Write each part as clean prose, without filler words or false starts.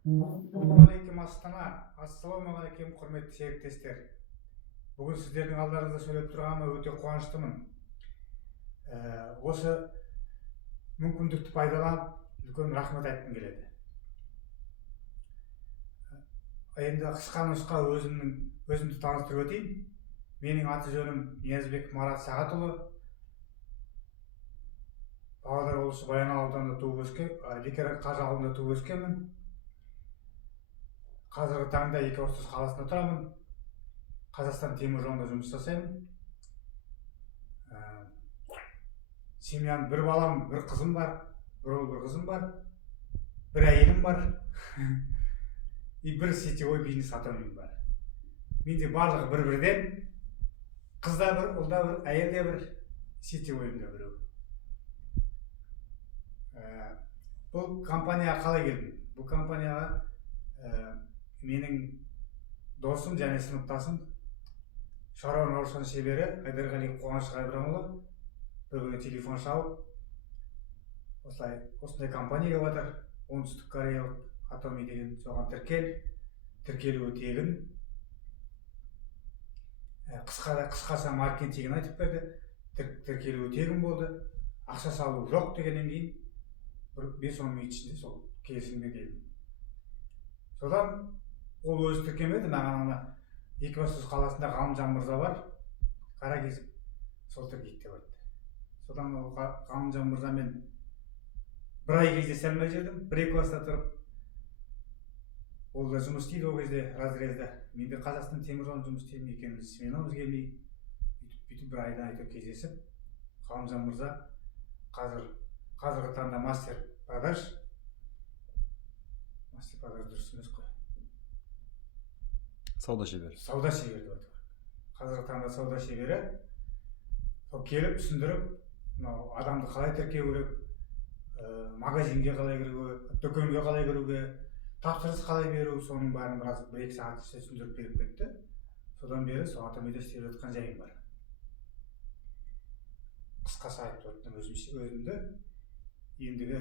Ассалаумағалейкум Астана, ассалаумағалейкум құрметті серіктестер. Бүгін сіздердің алдарыңызда сөйлеп тұрғаныма өте қуаныштымын. Осы мүмкіндікті пайдаланып, үлкен рахмет айтқым келеді. Енді қысқа нұсқа өзімді таныстырып өтейін. Менің аты жөнім Ниязбек Марат Сағатұлы. Павлодар облысы Баянауыл ауданында туып өскен, Лекер-Қажы ауылында туып өскенмін. Қазіргі таңда Екібастұз қаласында тұрамын. Қазақстан темір жолында жұмыс жасаймын. Семьям бір балам, бір қызым бар, бір ұл, бір қызым бар, бір әйелім бар. И бір сетевой бизнес атауым бар. Менде барлығы бір-бірден, қыз да бір, ұл да бір, әйел де бір, сетевойым да біреу. Бұл компанияға қалай келдім? Бұл компанияға менің досым және сыныптасым шаруа науышқан шебері Айдарғали Қуаныш Қайбрамұлы бір күні телефон шалып, осындай компания келіп жатыр, оңтүстік кореялық Atomy деген, соған тіркелуі тегін. Қысқаша маркетингін айтып берді, тіркелуі тегін болды, ақша салу жоқ дегеннен кейін 5-10 минут ішінде сол келісімге келдім. Содан ол өзі тіркемеді, маған Екібастұз қаласында Ғалымжан мырза бар, Қаракесіп, сол тіркейді деп айтты. Содан ол Ғалымжан мырзамен бір ай кездесе алмай жүрдім, 1-2 баста тұрып. Ол да жұмыс істейді ол кезде разрезда. Мен де Қазақстан темір жолында жұмыс істеймін, екеуміз сменамыз келмей, бүйтіп бір айдан айтып кездесіп, Ғалымжан мырза қазіргі таңда мастер продаж дұрыс емес қой. Сауда шебері. Сауда шебері деп аталады. Қазіргі таңда сауда шебері. Сол келіп түсіндіріп, адамды қалай тіркеу керек, магазинге қалай кіру керек, дүкенге қалай кіруге, тапсырыс қалай беру, соның бәрін біраз 1-2 сағат ішінде түсіндіріп беріп кетті. Содан бері сол Атомида істеп жатқан жайым бар. Қысқаша айтып өттім өзімді. Ендігі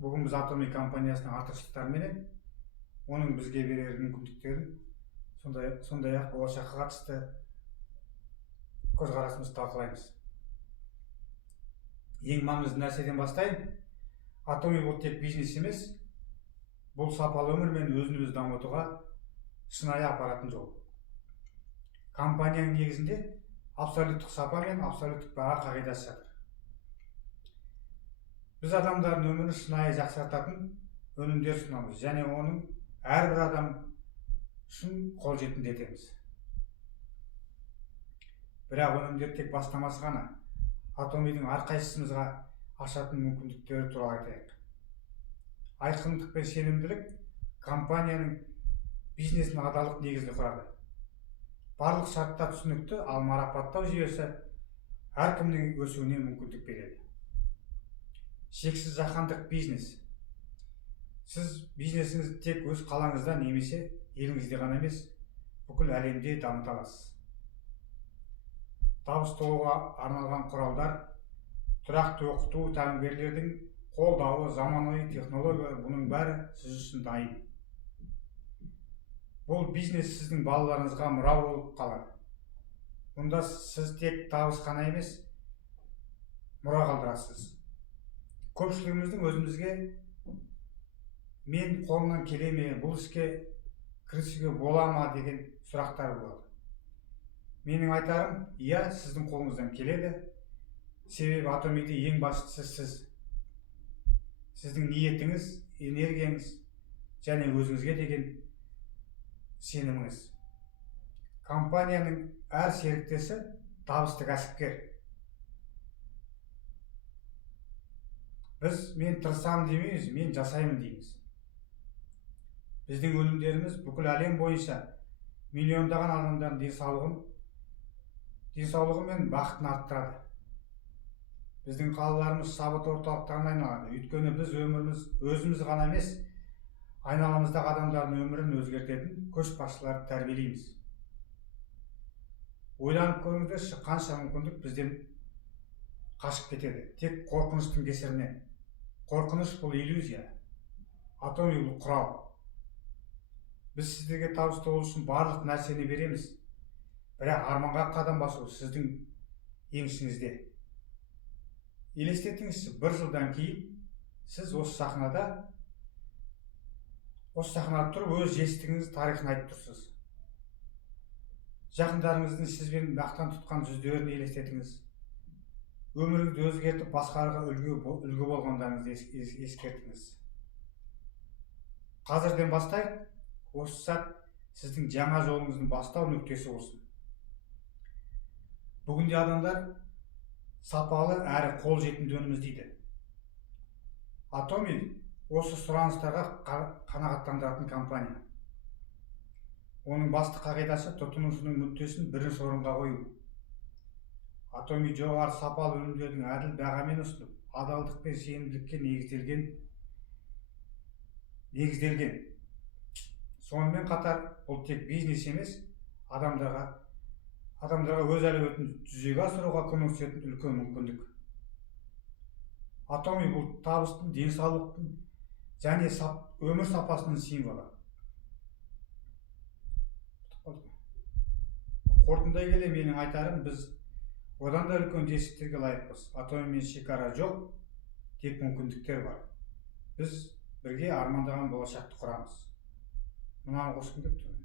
бүгін біз Atomy компаниясының артықшылықтарыменен оның бізге берер мүмкіндіктерін, сондай-ақ болашаққа қатысты көзқарасымызды талқылаймыз. Ең маңызды нәрседен бастайын. Atomy бұл тек бизнес емес, бұл сапалы өмір мен өзін-өзі дамытуға шынайы апаратын жол. Компанияның негізінде абсолюттік сапа мен абсолюттік баға қағидасы жатыр. Біз адамдардың өмірін шынайы жақсартатын өнімдер ұсынамыз, және оның әрбір адам үшін қолжетімді етеміз. Бірақ өнімдер тек бастамасы ғана. Atomy'дің әрқайсымызға ашатын мүмкіндіктері туралы айтайық. Айқындық пен сенімділік компанияның бизнесінің адалдық негізін құрады. Барлық шарттар түсінікті, ал марапаттау жүйесі әркімнің өсуіне мүмкіндік береді. Шексіз жаһандық бизнес. Сіз бизнесіңізді тек өз қалаңызда немесе еліңізде ғана емес, бүкіл әлемде дамыта аласыз. Табысты болуға арналған құралдар, тұрақты оқыту, тәлімгерлердің қолдауы, заманауи технология, бұның бәрі сіз үшін дайын. Бұл бизнес сіздің балаларыңызға мұра болып қалады. Мұнда сіз тек табыс қана емес, мұра қалдырасыз. Көпшілігіміздің өзімізге мен қолымнан келе ме, бұл іске кірісуге бола ма деген сұрақтар болады. Менің айтарым, иә, сіздің қолыңыздан келеді. Себебі Atomy'де ең бастысы сіз. Сіздің ниетіңіз, энергияңыз және өзіңізге деген сеніміңіз. Компанияның әр серіктесі табысты кәсіпкер. Мен тырысамын демейміз, мен жасаймын дейміз. Біздің өнімдеріміз бүкіл әлем бойынша миллиондаған адамдардың денсаулығы мен бақытын арттырады. Біздің қалаларымыз шабыт орталықтарына айналады. Өйткені біз өзіміз ғана емес, айналамыздағы адамдардың өмірін өзгертетін көшбасшыларды тәрбиелейміз. Ойланып көріңіздерші, қанша мүмкіндік бізден қашып кетеді, тек қорқыныштың кесірінен. Қорқыныш бұл иллюзия. Атоми бұл құрал. Біз сіздерге табысты болу үшін барлық нәрсені береміз. Бірақ арманға қадам басу сіздің еншіңізде. Елестетіңізші, 1 жылдан кейін сіз осы сахнада тұрып өз жетістігіңіз тарихын айтып тұрсыз. Жақындарыңыздың сізбен мақтан тұтқан жүздерін елестетіңіз. Өміріңізді өзгертіп басқаларға үлгі болғандарыңызды ескертіңіз. Қазірден бастайық, осы сәт сіздің жаңа жолыңыздың бастау нүктесі болсын. Бүгінде адамдар сапалы әрі қолжетімді өнім іздейді. Атоми осы сұраныстарға қанағаттандыратын компания. Оның басты қағидасы тұтынушының мүддесін бірінші орынға қою. Атоми жоғары сапалы өнімдердің әділ бағамен ұсынып, адалдық пен сенімділікке негізделген. Сонымен қатар бұл тек бизнес емес, адамдарға өз әлеуетін жүзеге асыруға көмектесетін үлкен мүмкіндік. Атоми бұл табыстың, денсаулықтың және өмір сапасының символы. Қорытындай келе менің айтарым, біз одан да үлкен жетістіктерге лайықпыз. Атомимен шекара жоқ, тек мүмкіндіктер бар. Біз бірге армандаған болашақты құрамыз. Мынаны қосқым келіп тұр.